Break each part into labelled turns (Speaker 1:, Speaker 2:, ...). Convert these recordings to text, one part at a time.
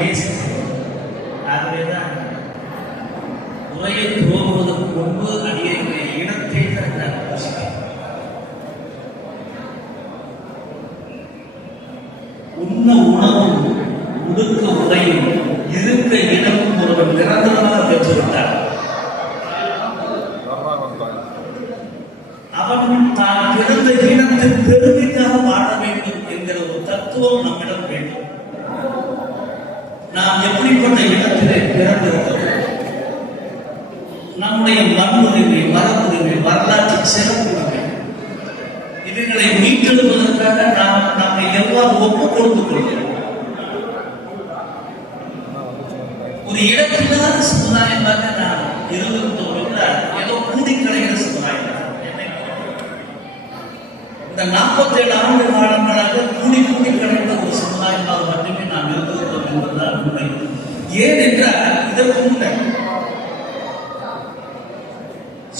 Speaker 1: பேசுகிறேன் ஆகவேதான் உரையை துவங்குவதற்கு முன்பு அடியேனுடைய இனத்தை தான் நான் யோசிக்கிறேன் உண்ண உணவும் உடுக்க உரையும் இருக்க இடமும் ஒருவன் நிரந்தரமாக பெற்றுவிட்டார் நாம் எப்படிப்பட்ட இடத்திலே பிறந்திருக்கிறோம்? நம்முடைய மண்ணுரிமை மரபுரிமை வரலாற்று சிறப்புரிமை இவைகளை மீட்டெடுப்பதற்காக நாம் நம்மை எவ்வாறு ஒப்புக் கொடுத்துக் கொள்கிறோம் ஒரு இடத்திலாத சமுதாயமாக நாம் இருந்திருந்தோம் ஏதோ கூடி கலைகிற சமுதாயம். இந்த நாற்பத்தேழு ஆண்டு காலங்களாக கூடி கூடி கலைந்த ஒரு சமுதாயமாக மட்டுமே நாம் இருந்திருந்தோம் என்பதுதான் உண்மை ஏன் என்றால் இதற்கு முன்னர்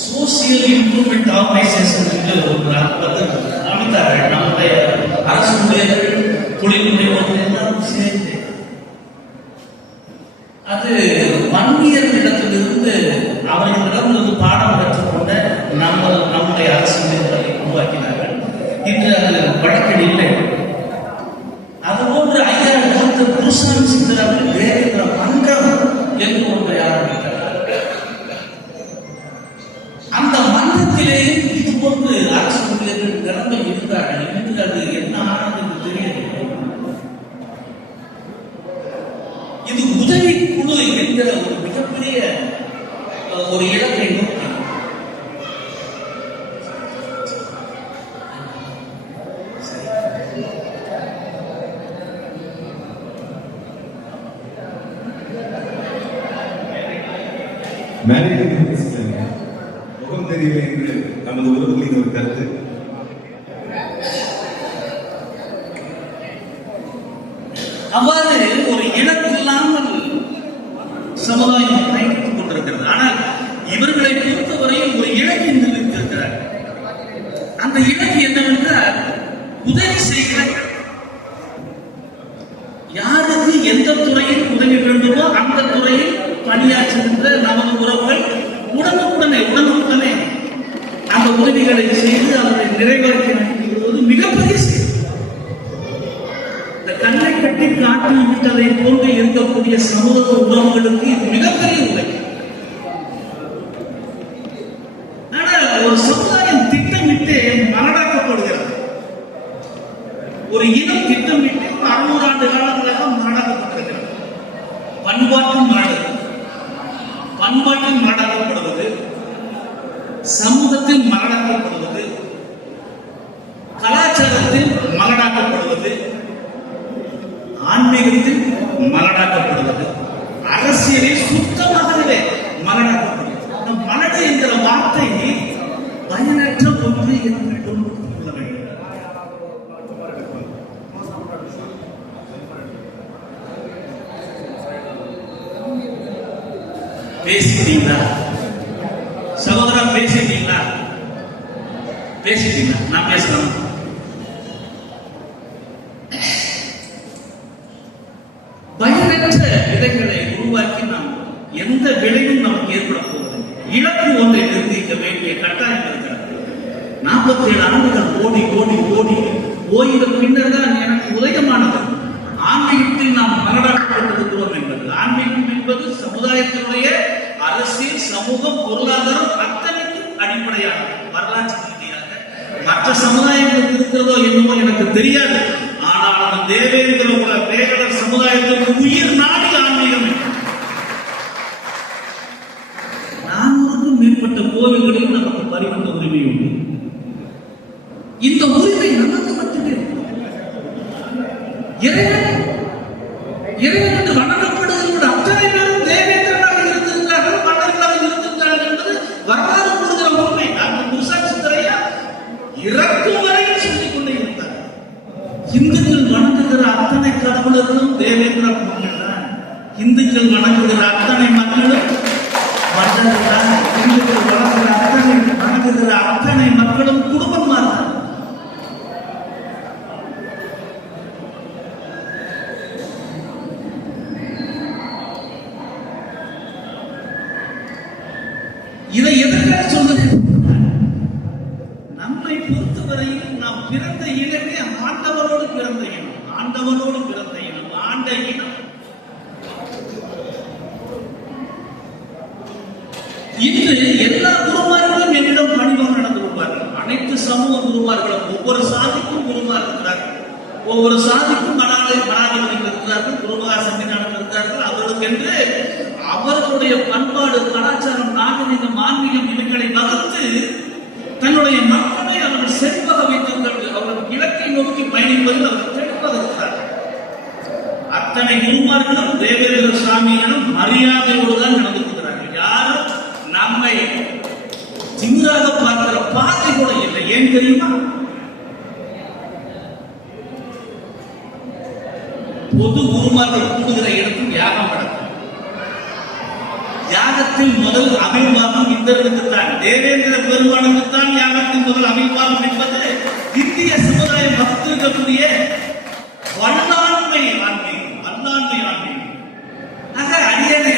Speaker 1: சோசியல் இம்ப்ரூவ்மெண்ட் ஆர்கனைசேஷன் என்று ஒரு அமைத்தார்கள் நம்முடைய அரசு ஊழியர்கள் தொழில் முனைவோர்கள் எல்லாரும் சேர்ந்து அது வன்னியர் இடத்திலிருந்து அவர்களிடமிருந்து பாடம் கற்றுக்கொண்ட நம்ம நம்முடைய அரசு ஊழியர்களை உருவாக்கினார்கள். இன்று அது வழக்கில் இல்லை. அதுபோன்று ஐயா டாக்டர் புருஷன் சிந்தர் அவர்கள் தேவேந்திர மன்றம் என்று ஒன்றை ஆரம்பித்தார் அந்த மன்றத்திலே இது போன்று அரசு ஊழியர்கள் நிரம்ப இருந்தார்கள் இன்று அது என்ன ஆனது என்று தெரியவில்லை இது உதவி குழு என்கிற ஒரு மிகப்பெரிய அஹ், ஒரு இலக்கை நோக்கி
Speaker 2: மேனேஜிங் முகம் தெரியவில்லை என்று நமது உறவுகளின் ஒரு கருத்து
Speaker 1: அவ்வாறு ஒரு இலக்கில்லாமல் சமுதாயம் பயணித்துக் கொண்டிருக்கிறது ஆனால் இவர்களை பொறுத்தவரையில் ஒரு இலக்கு நிறுத்திருக்கிறார் அந்த இலக்கு என்னவென்றால் உதவி செய்கிற யாருக்கு எந்த துறையில் உதவி வேண்டுமோ அந்த துறையில் பணியாற்றுகின்ற நமது உறவுகள் அவர்களை உடனுக்குடனே அந்த உதவிகளை செய்து அவர்களை நிறைவேற்றி அனுப்பி மிகப்பெரிய செயல் இந்த கண்ணை கட்டி காட்டி விட்டதை போன்று இருக்கக்கூடிய சமூக உணவுகளுக்கு இது மிகப்பெரிய உதவி ஆனால் ஒரு சமுதாயம் திட்டமிட்டு மரணாக்கப்படுகிறது ஒரு இனம் திட்டமிட்டு அறுநூறு ஆண்டு காலங்களாக மரணாக்கப்பட்டிருக்கிறது பண்பாட்டு மரணம் பண்பாட்டில் மரணாக்கப்படுவது சமூகத்தில் மரணாக்கப்படுவது கலாச்சாரத்தில் மரணாக்கப்படுவது ஆன்மீகத்தில் மலடாக்கப்படுவது அரசியலில் சுத்தமாகவே மலடாக்கப்படுவது அந்த மலடு என்கிற வார்த்தை பயனற்ற ஒன்று என்று கொள்ள வேண்டும் பேசிட்டீங்களா? சகோதரா பேசிட்டீங்களா? பேசிட்டீங்களா? நான் பேசுறேன் பயனற்ற விதைகளை உருவாக்கி நாம் எந்த விளைவும் நமக்கு ஏற்பட போகிறது இழப்பு ஒன்றை நிர்ணயிக்க வேண்டிய கட்டாயம் இருக்கிறது. நாற்பத்தி ஏழு ஆண்டுகள் ஓடி ஓடி ஓடி ஓய்வு பின்னர் தான் எனக்கு உதயமானது. ஆன்மீகத்தில் நாம் மரணப்பட்டிருக்கிறோம் என்பது. ஆன்மீகம் என்பது சமுதாயத்தினுடைய அரசியல் சமூகம் பொருளாதாரம் அத்தனைக்கும் அடிப்படையானது. வரலாற்று ரீதியாக மற்ற சமுதாயங்களுக்கு இருக்கிறதோ என்னவோ எனக்கு தெரியாது. ஆனால் அந்த தேவேந்திர குல வேகலர் சமுதாயத்திற்கு உயிர் நாடி ஆன்மீகம் என்று. நானூறுக்கும் மேற்பட்ட கோவில்களில் நமக்கு பரிவந்த உரிமை உண்டு இந்த உரிமை நமக்கு மட்டுமே உண்டு. இறைவன் இறைவன் என்று இதை எதிர்க்க அத்தனை குருமார்களும் தேவேந்திர சுவாமிகளும் மரியாதையோடு தான் நடந்து கொள்கிறார்கள். யாரும் நம்மை திமிராக பார்க்கிற பார்வை கூட இல்லை. ஏன் தெரியுமா? பொது குருமார்கள் கூடுகிற இடத்தில் யாகம் நடக்கும். யாகத்தில் முதல் அபிர்வாகம் இந்திரனுக்கு தான் தேவேந்திர பெருமானுக்கு தான் யாகத்தின் முதல் அபிர்வாகம் என்பது இந்திய சமுதாயம் வகுத்திருக்கக்கூடிய வல்லாண்மை ஆன்மீகம். வல்லாண்மை ஆன்மீகம் ஆக அடியனை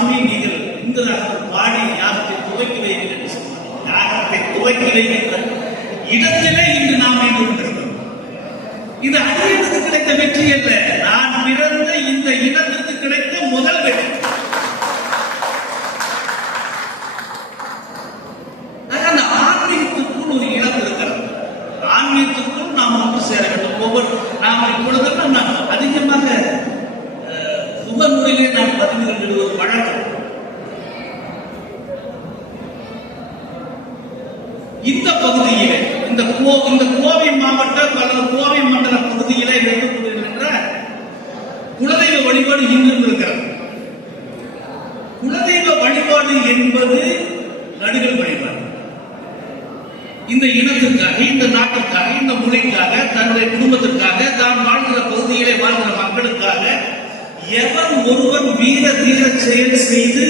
Speaker 1: அழைத்து சுவாமி நீங்கள் இந்திராக பாடி யாகத்தை துவக்கி வைங்கள் என்று சொன்னார். யாகத்தை துவக்கி வைக்கின்ற இடத்திலே இன்று நாம் நின்று கொண்டிருக்கிறோம். இது அடியனுக்கு கிடைத்த வெற்றி அல்ல. நான் பிறந்த இந்த இனத்திற்கு கிடைத்த முதல் வெற்றி ஆக அந்த ஆன்மீகத்துக்குள் ஒரு இடம் இருக்கிறது ஆன்மீகத்துக்குள் நாம் ஒன்று சேர வேண்டும் ஒவ்வொரு நாம் இப்பொழுதெல்லாம் நாம் அதிகமாக அஹ், முகநூலிலே நாம் பதிவுகள் இடுவது வழக்கம் இந்த பகுதியிலே இந்த கோ இந்த கோவை மாவட்டம் அல்லது கோவை மண்டல பகுதியிலே இருக்கப்படுகின்ற குலதெய்வ வழிபாடு இன்னும் இருக்கிறது. குலதெய்வ வழிபாடு என்பது நடிகர் வழிபாடு. இந்த இனத்திற்காக இந்த நாட்டிற்காக இந்த மொழிக்காக தன்னுடைய குடும்பத்திற்காக தான் வாழ்கிற பகுதியிலே வாழ்கிற மக்களுக்காக எவர் ஒருவன் வீர தீர செயல் செய்து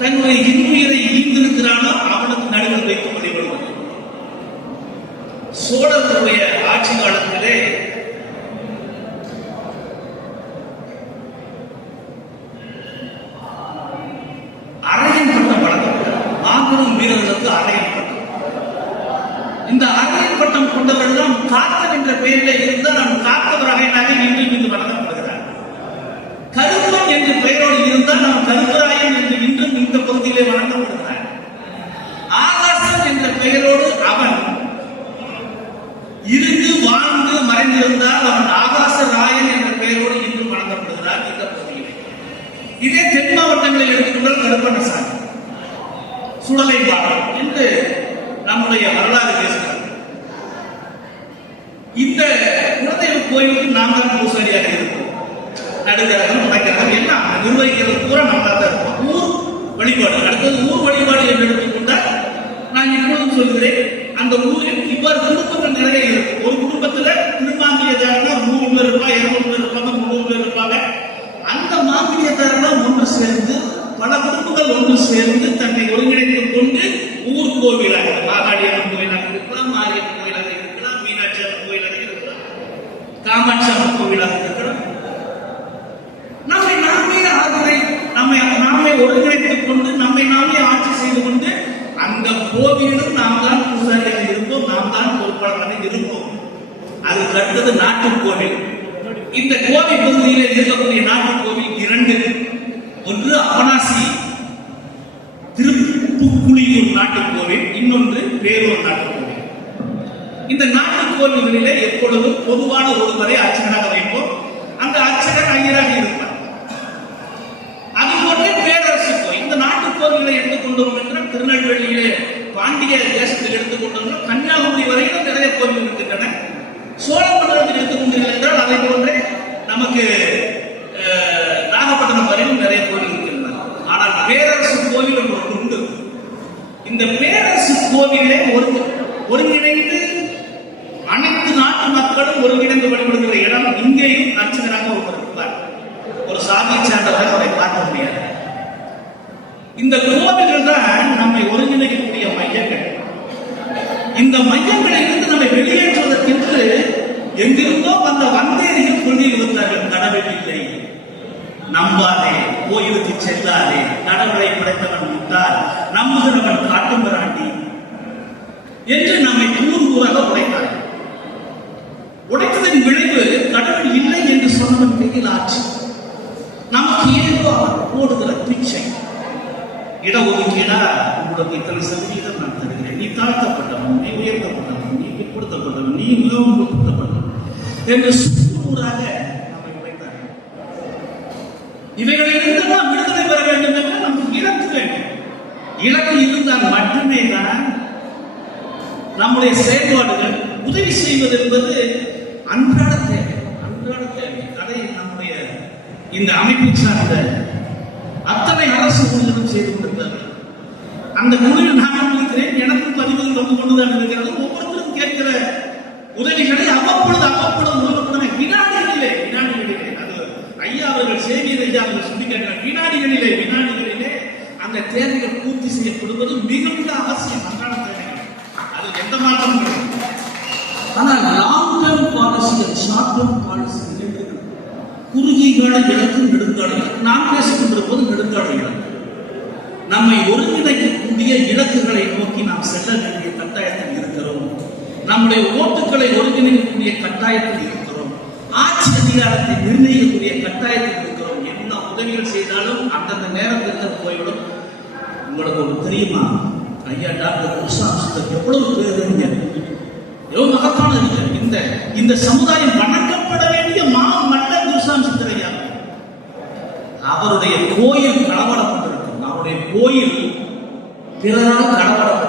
Speaker 1: தன்னுடைய இன்னுயிரை ஈந்திருக்கிறானோ அவனுக்கு நடுவில் வைத்து வழிபடுவது சோழர்களுடைய ஆட்சி காலத்திலே காத்தன் என்ற பெயரில் இருந்தால் நாம் காத்தவராக அரையனாக இன்றும் இன்று வழங்கப்படுகிறார் கருப்பன் என்ற பெயரோடு இருந்தால் நாம் கருப்பராயன் என்று இன்றும் இந்த பகுதியிலே வழங்கப்படுகிறார் ஆகாசம் என்ற பெயரோடு அவன் இருந்து வாழ்ந்து மறைந்திருந்தால் அவன் ஆகாச ராயன் என்ற பெயரோடு இன்று வழங்கப்படுகிறார் இந்த பகுதியில். இதே தென் மாவட்டங்களில் எடுத்துக்கொண்டால் கருப்பண்ணசாமி சுடலை பாடம் என்று நம்முடைய வரலாறு இந்த குலதெய்வ கோயிலுக்கு நாம் தான் பூசாரியாக இருப்போம் நடுக்கிறதும் வடக்கரகம் எல்லாம் நிர்வகிக்கிறது பூரா நம்ம தான் இருப்போம் ஊர் வழிபாடு அடுத்தது ஊர் வழிபாடு என்று எடுத்துக்கொண்டால் நான் இப்பொழுதும் சொல்கிறேன் அந்த ஊரில் இவ்வாறு குடும்பங்கள் நிறைய இருக்கு ஒரு குடும்பத்துல திருமாங்கியதாரனா நூறு பேர் இருப்பாங்க இருநூறு பேர் இருப்பாங்க முந்நூறு பேர் இருப்பாங்க அந்த மாங்கியதாரனா ஒன்று சேர்ந்து பல குடும்பங்கள் ஒன்று சேர்ந்து தன்னை ஒருங்கிணைத்துக் கொண்டு ஊர் கோவிலாக மாகாளியம்மன் கோவிலாக இருக்கலாம் மாரியம்மன் கோவிலாக இருக்கலாம் மீனாட்சி அம்மன் கோவிலாக இருக்கலாம் காமாட்சி அம்மன் கோவிலாக இருக்கிறோம். நம்மை நாமே ஆதரை நம்மை நாமே ஒருங்கிணைத்துக் கொண்டு நம்மை நாமே ஆட்சி செய்து கொண்டு அந்த கோவிலும் நாம் தான் பூசாரியாக இருப்போம் நாம் தான் பொறுப்பாளராக இருப்போம். அதுக்கு அடுத்தது நாட்டு கோவில். இந்த கோவில் பகுதியில் இருக்கக்கூடிய நாட்டு கோவில் இரண்டு. ஒன்று அவனாசி நாட்டுக் கோவில்களிலே எப்பொழுதும் பொதுவான ஒருவரை அர்ச்சகராக வைப்போம். அந்த அர்ச்சகர் ஐயராக இருப்பார். அது போன்றே பேரரசு இந்த நாட்டு கோவில்களை எடுத்துக்கொண்டோம் என்றால் திருநெல்வேலியிலே பாண்டிய தேசத்தில் எடுத்துக்கொண்டோம் கன்னியாகுமரி வரையிலும் நிறைய கோவில் இருக்கின்றன. சோழ மண்டலத்தில் எடுத்துக்கொண்டீர்கள் என்றால் அதை போன்றே நமக்கு அஹ், நாகப்பட்டினம் வரையிலும் நிறைய கோவில் இருக்கின்றன. ஆனால் பேரரசு கோவில் ஒன்று உண்டு. இந்த பேரரசு கோவிலே ஒரு ஒருங்கிணைந்து அனைத்து நாட்டு மக்களும் ஒருங்கிணைந்து வழிபடுகிற இடம் இங்கேயும் அர்ச்சகராக ஒருவர் இருப்பார் ஒரு சாதியை சார்ந்தவரை அவரை பார்க்க முடியாது இந்த கோவில்கள் தான் நம்மை ஒருங்கிணைக்கக்கூடிய மையங்கள் இந்த மையங்களிலிருந்து நம்மை வெளியேற்றுவதற்கென்று எங்கிருந்தோ வந்த வந்தேரிகள் கொள்கையில் வந்தார்கள் கடவுள் இல்லை நம்பாதே கோயிலுக்கு செல்லாதே கடவுளை படைத்தவன் முட்டாள் நம்புகிறவன் காட்டுமிராண்டி என்று நம்மை ஊர் ஊராக உடைத்தார்கள் உடைத்ததின் விளைவு கடவுள் இல்லை என்று சொன்னவன் கையில் ஆட்சி நமக்கு ஏதோ அவர் போடுகிற பிச்சை. இடஒதுக்கீடா உங்களுக்கு இத்தனை சதவீதம் நான் தருகிறேன். நீ தாழ்த்தப்பட்டவன் நீ உயர்த்தப்பட்டவன் நீ பிற்படுத்தப்பட்டவன் நீ மிகவும் பிற்படுத்தப்பட்டவன் என்று சுற்றுறாக நம்மை உழைத்தார்கள் இவைகளிலிருந்து நாம் விடுதலை பெற வேண்டும் என்று நமக்கு இலக்கு வேண்டும். இலக்கு இருந்தால் மட்டுமே தான் நம்முடைய செயல்பாடுகள் உதவி செய்வது என்பது அன்றாட தேவை அதை நம்முடைய இந்த அமைப்பு சார்ந்த அத்தனை அரசு ஊழியர்களும் செய்து கொண்டிருந்தார்கள் அந்த குழுவில் நான் இருக்கிறேன் எனக்கும் பதிவுகள் வந்து கொண்டுதான் இருக்கிறது. ஒவ்வொருத்தரும் கேட்கிற உதவிகளை அவ்வப்பொழுது அவ்வப்பொழுது உதவப்படுன வினாடிகளிலே வினாடிகளிலே அது ஐயா அவர்கள் சேவியர் ஐயா அவர்கள் சொல்லி கேட்கிற வினாடிகளிலே வினாடிகளிலே அந்த தேவைகள் பூர்த்தி செய்யப்படுவது மிக மிக அவசியம் அன்றாட தேவைகள் அது எந்த மாற்றமும் கிடையாது ஆனால் long term policy short term policy குறுகிய கால இலக்கு நெடுங்கால இலக்கு நாம் பேசுகின்ற போது நெடுங்கால இலக்கு நம்மை ஒருங்கிணைக்கக்கூடிய இலக்குகளை நோக்கி நாம் செல்ல வேண்டிய கட்டாயத்தில் இருக்கிறோம் நம்முடைய ஓட்டுகளை ஒருங்கிணைக்கக்கூடிய கட்டாயத்தில் இருக்கிறோம். ஆட்சி அதிகாரத்தை நிர்ணயிக்கக்கூடிய கட்டாயத்தில் இருக்கிறோம். என்ன உதவிகள் செய்தாலும் அந்தந்த நேரத்திற்கு போய்விடும். உங்களுக்கு ஒரு தெரியுமா? ஐயா டாக்டர் குருசாமிஸ்தர் எவ்வளவு பேருங்க எவ்வளவு மகத்தான இந்த இந்த சமுதாயம் வணக்கப்பட வேண்டிய மா மட்ட குருசாமி சித்தரையா அவருடைய கோயில் களவாடப்பட்டிருக்கும். அவருடைய கோயில் பிறரால் களவாடப்பட்டிருக்கும்.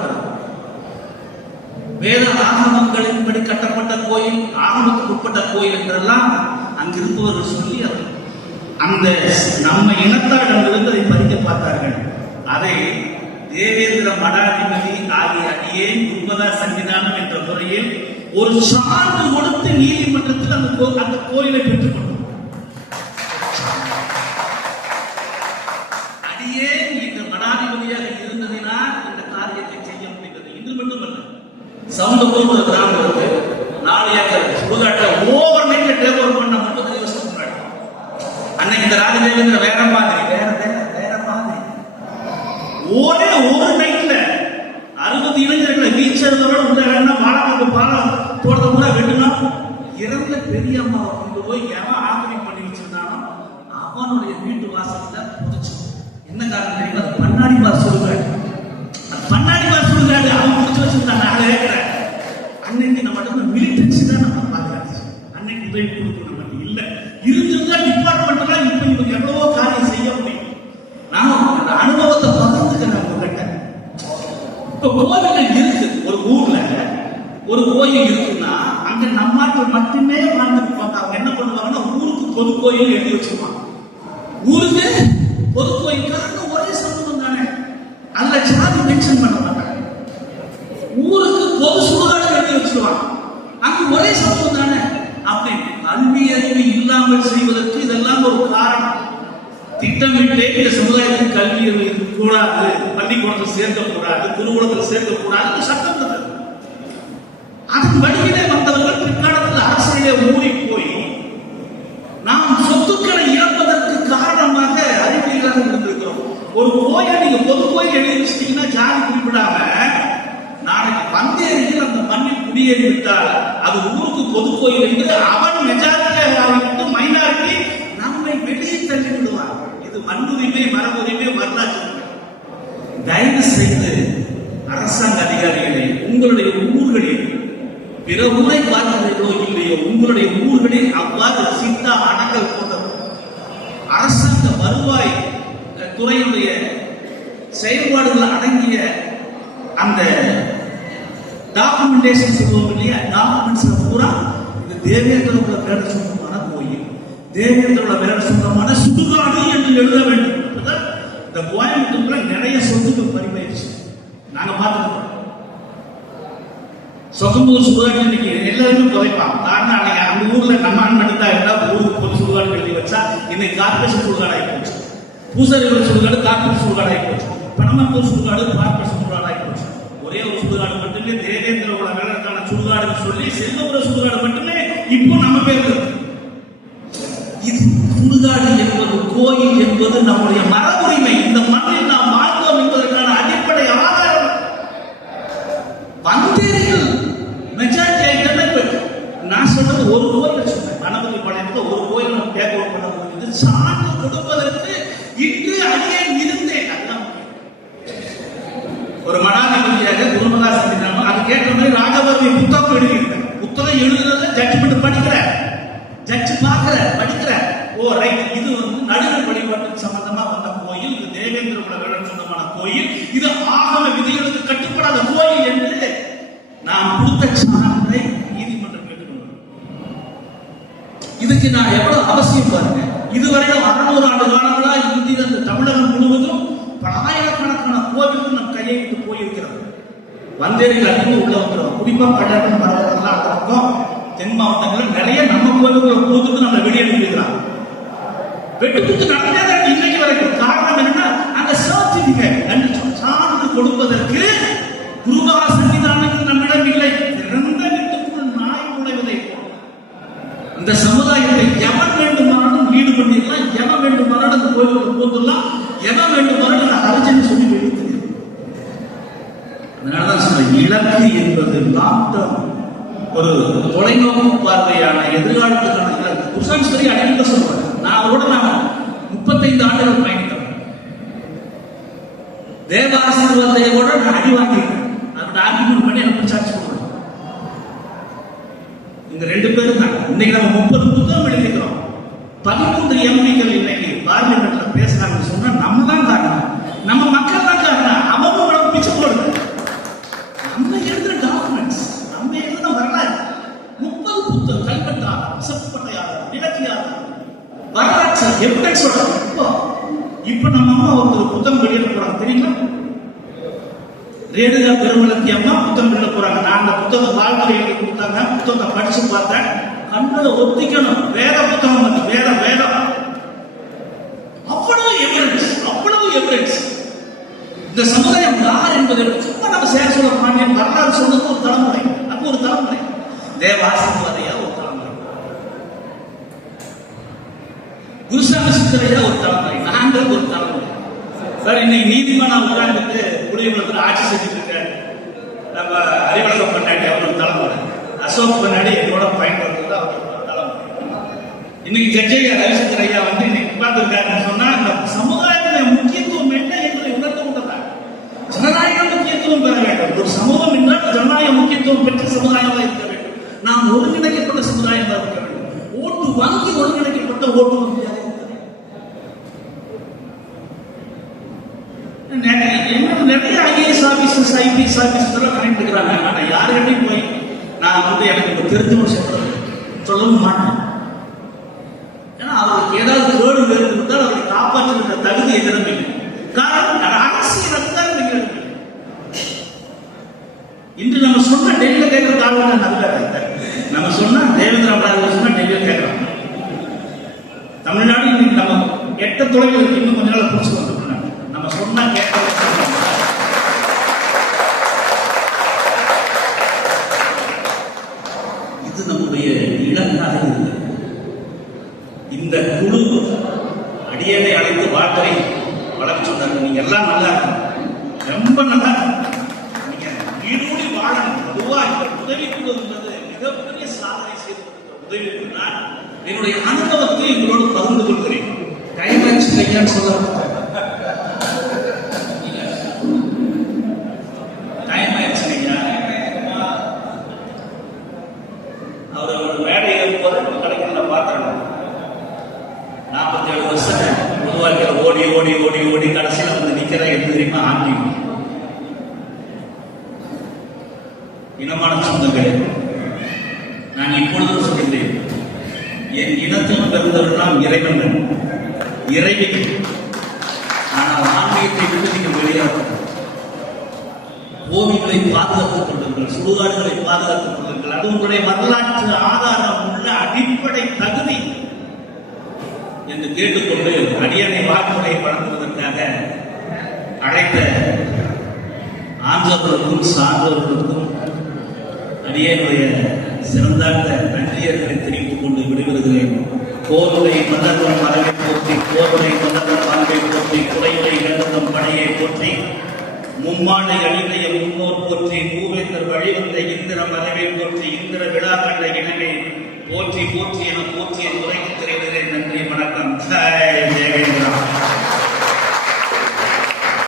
Speaker 1: வேத ஆகமங்களின்படி கட்டப்பட்ட கோயில் ஆகமத்துக்கு உட்பட்ட கோயில் என்றெல்லாம் அங்கிருப்பவர்கள் சொல்லி அந்த நம்ம இனத்தாரிடமிருந்து அதை பறிக்க பார்த்தார்கள். அதை தேவேந்திர மடாதிபதி ஆகிய அடியே குருபதா சன்னிதானம் என்ற முறையில் ஒரு சான்று கொடுத்து நீதிமன்றத்தில் அந்த அந்த கோயிலை பெற்றுக்கொண்டார் சவுண்டபுரம் ஒரு கிராமம் இருக்கு. நாலு ஏக்கர் சுடுகாட்டை ஓவர் நைட்ல டேக் பண்ண முப்பது வருஷம் முன்னாடி. அன்னைக்கு இந்த ராஜதேவேந்திர வேற மாதிரி வேற வேற வேற மாதிரி. ஒரே ஒரு நைட்ல அறுபது இளைஞர்களை வீச்சர்களோட உள்ள வேணா வாழை பாலம் தோட்டத்தை கூட வெட்டுனா இறந்த பெரிய அம்மாவை கொண்டு போய் எவன் ஆக்கிரமி பண்ணி வச்சிருந்தானோ அவனுடைய வீட்டு வாசல்ல புதைச்சு. என்ன காரணம் தெரியுமா? அது பண்ணாடி பார் சுடுகாடு. அது பண்ணாடி பார் அவன் புடிச்சு வச்சிருந்தான் நாலு ஏக்கரை அன்னைக்கு நம்ம மிலிட்டன்சி தான் நம்ம பாதுகாத்து. அன்னைக்கு உதவி கொடுக்கணும் நம்ம இல்ல. இருந்திருந்தா டிபார்ட்மெண்ட்லாம் இப்ப இவங்க எவ்வளவோ காரியம் செய்ய முடியும். நான் அந்த அனுபவத்தை பகிர்ந்துக்க நான் உங்ககிட்ட. இப்ப கோவில்கள் இருக்கு. ஒரு ஊர்ல ஒரு கோயில் இருக்குன்னா அங்க நம்மாட்கள் மட்டுமே வாழ்ந்துருப்பாங்க அவங்க என்ன பண்ணுவாங்கன்னா ஊருக்கு பொது கோயில் எழுதி வச்சிருப்பாங்க. ஊருக்கு பொது கோயில் ஒரே சமூகம் தானே. அதுல சாதி மென்ஷன் பண்ண மாட்டாங்க ஊருக்கு பொது சுடுகாடு எழுதி வச்சிருவாங்க அங்க ஒரே சமூகம் தானே அப்படி கல்வி அறிவு இல்லாமல் செய்வதற்கு இதெல்லாம் ஒரு காரணம் திட்டமிட்டே இந்த சமுதாயத்தின் கல்வி அறிவு இருக்கக்கூடாது பள்ளிக்கூடத்தில் சேர்க்கக்கூடாது குருகுலத்தில் சேர்க்கக்கூடாது சட்டம் இருந்தது அதன் வழியிலே வந்தவர்கள் பிற்காலத்தில் அரசியலே ஊறி போய் நாம் சொத்துக்களை இழப்பதற்கு காரணமாக அறிவியலாக இருந்திருக்கிறோம். ஒரு கோயில் நீங்க பொது கோயில் எழுதி வச்சிட்டீங்கன்னா ஜாதி குறிப்பிடாம நாளைக்கு பந்தேரியில் அந்த மண்ணில் குடியேறி விட்டால் அது ஊருக்கு பொது கோயில் என்று அவன் மெஜாரிட்டியாக இது மண்ணுரிமை மரபுரிமை வரலாற்று தயவு செய்து அரசாங்க அதிகாரிகளை உங்களுடைய ஊர்களில் பிற ஊரை பார்க்கிறீர்களோ இல்லையோ உங்களுடைய ஊர்களில் அவ்வாறு சித்தா அணங்கள் போன்ற அரசாங்க வருவாய் துறையுடைய செயல்பாடுகள் அடங்கிய அந்த டாக்குமெண்டேஷன் சொல்லுவோம் இல்லையா? டாக்குமெண்ட்ஸ் பூரா இது தேவேந்திரோட வேட சொல்லுவோம். தேவேந்திரோட வேட சொந்தமான சுடுகாடு என்று எழுத வேண்டும் இந்த கோயம்புத்தூர்ல நிறைய சொத்துக்கள் பறிமாயிருச்சு நாங்க பார்த்துருக்கோம். சொகம்பூர் சுடுகாடு இன்னைக்கு எல்லாருமே குறைப்பான் காரணம் அன்னைக்கு அந்த ஊர்ல நம்ம மட்டும் தான் இருந்தா ஊருக்கு பொது சுடுகாடு எழுதி வச்சா இன்னைக்கு கார்பரேஷன் சுடுகாடு ஆகி போச்சு. பூசாரிகள் சுடுகாடு கார்பரேஷன் சுடுகாடு ஆகி போச்சு சுடுகாடு கார்பரேஷன் சுடுகாடு ஆகி போச்சு. ஒரே ஒரு சுடுகாடு மட்டுமே தேவேந்திர உலகான சுடுகாடுன்னு சொல்லி செல்லபுர சுடுகாடு மட்டுமே இப்போ நம்ம பேர் இருக்கு. சுடுகாடு என்பது கோயில் என்பது நம்முடைய மரபுரிமை. இந்த மண்ணில் நாம் வாழ்ந்தோம் என்பதற்கான அடிப்படை ஆதாரம். வந்தீர்கள் மெஜாரிட்டி ஆகிட்டாங்க இப்ப நான் சொல்றது ஒரு கோயில் சொன்னேன். கணபதி பாளையத்துல ஒரு கோயில் நம்ம டேக் பண்ண முடியுது சான்று கொடுப்பதற்கு இன்று அடியே இருந்தேன். அதுதான் ஒரு மனாதிபதியாக குருமகா அது கேட்ட மாதிரி ராகவதி புத்தகம் எழுதியிருக்கேன் புத்தகம் எழுதுறத ஜட்ஜ்மெண்ட் படிக்கிறேன் ஓ ரைட் இது வந்து நடுவர் வழிபாட்டுக்கு சம்பந்தமா வந்த கோயில். இது தேவேந்திர குலவேடன் சொந்தமான கோயில். இது ஆகம விதிகளுக்கு கட்டுப்படாத கோயில் என்று நான் கொடுத்த சான்றை நீதிமன்றம் கேட்டுக்கொண்டது இதுக்கு நான் எவ்வளவு அவசியம் பாருங்க. இதுவரையிலும் அறுநூறு ஆண்டு காலங்களா இந்திய இந்த தமிழகம் முழுவதும் பல ஆயிரக்கணக்கான கோவிலுக்கு நம் கையை விட்டு போயிருக்கிறது. வந்தேரில் அதிகம் உள்ள வந்துடும் குறிப்பா பட்டணம் பரவலாம் அந்த பக்கம் தென் மாவட்டங்களில் நிறைய நம்ம கோவில்களை கொடுத்துட்டு நம்ம வெளியேறிக்கிறாங்க வெட்டுக்குத்து நடந்தே நடந்தது இன்னைக்கு வரைக்கும் காரணம் என்னன்னா அந்த சர்டிபிகேட் சான்று கொடுப்பதற்கு குருபா சன்னிதானங்கள் நம்மிடம் இல்லை. திறந்த வீட்டுக்குள் நாய் நுழைவதை இந்த சமுதாயத்தை எவன் வேண்டுமானாலும் வீடு பண்ணிடலாம் எவன் வேண்டுமானாலும் அந்த கோயிலுக்கு போந்துடலாம் எவன் வேண்டுமானாலும் அந்த அர்ஜன் சொல்லி வெளியே அதனாலதான் சொன்னேன் இலக்கு என்பது லாங் ஒரு தொலைநோக்கு பார்வையான எதிர்காலத்துக்கான இலக்கு. குருசாமி சொல்லி அடையாளம் சொல்றேன். நான் அவரோட நான் முப்பத்தைந்து ஆண்டுகள் பயணித்தேன் தேவாசீர்வாதத்தை கூட நான் அடி வாங்கியிருக்கேன் அதோட ஆர்குமெண்ட் பண்ணி எனக்கு சார்ஜ் பண்ணுவேன் இந்த ரெண்டு பேரும் தான். இன்னைக்கு நம்ம முப்பது புத்தகம் எழுதிக்கிறோம் பதிமூன்று எம்பிக்கள் இன்னைக்கு பார்லிமெண்ட் பேசுறாங்கன்னு சொன்னா நம்ம தான் காரணம் நம்ம மக்கள் தான் காரணம் அவங்க உடம்பு பிச்சை போடுது நம்ம எழுதுற டாக்குமெண்ட்ஸ் நம்ம எழுதுன வரலாறு முப்பது புத்தகம் கல்வெட்டாளர் செப்பட்டையாளர் இலக்கியாளர் வரலாற்று எவிடன்ஸோட இப்போ நம்ம அம்மா ஒருத்தர் புத்தகம் வெளியிட போறாங்க தெரியுமா ரேணுகா பெருமலத்தி அம்மா புத்தகம் வெளியிட போறாங்க. நான் அந்த புத்தகம் வாழ்க்கை எழுதி கொடுத்தாங்க புத்தகத்தை படிச்சு பார்த்தேன். கண்ணுல ஒத்திக்கணும். வேற புத்தகம் அது வேற வேதம் அவ்வளவு எவிடன்ஸ் அவ்வளவு எவிடன்ஸ் இந்த சமுதாயம் யார் என்பதை சும்மா நம்ம சேர சொல்ல பாண்டியன் வரலாறு சொன்னது ஒரு தலைமுறை. அப்போ ஒரு தலைமுறை. தேவாசிர்வாதையா ஒரு தலைமுறை குருசாமி சித்தரையா ஒரு தலைமுறை நாங்கள் ஒரு தலைமுறை சார் இன்னைக்கு நீதிமன்ற உட்கார்ந்துட்டு புளியகுளத்தில் ஆட்சி செஞ்சுட்டு இருக்காரு நம்ம அறிவழகம் பண்ணாடி அவர் ஒரு தலைமுறை. அசோக் பண்ணாடி என்னோட பயன்படுத்துறது அவர் ஒரு தலைமுறை. இன்னைக்கு ஜட்ஜையா ரவிசங்கர் ஐயா வந்து இன்னைக்கு உட்கார்ந்துருக்காருன்னு சொன்னா இந்த ஆதாரம் உள்ள அடிப்படை தகுதி என்று கேட்டுக்கொண்டு அடியனை வாக்குகளை வழங்குவதற்காக அழைத்த ஆன்றவர்களுக்கும் சார்ந்தவர்களுக்கும் அடியனுடைய சிறந்தாட்ட நன்றியர்களை தெரிவித்துக் கொண்டு விடுவிடுகிறேன் போருடை மன்னர்தம் மரபை போற்றி போருடை மன்னர்தம் மரபை போற்றி குறை மும்மாண்டை அழிந்தைய முன்னோர் போற்றி மூவேந்தர் வழிவந்த இந்திர மரபை போற்றி இந்திர விழா கண்ட இனமே போற்றி போற்றி என போற்றி உரைக்கு தெரிவிக்கிறேன் நன்றி வணக்கம். ஜெய்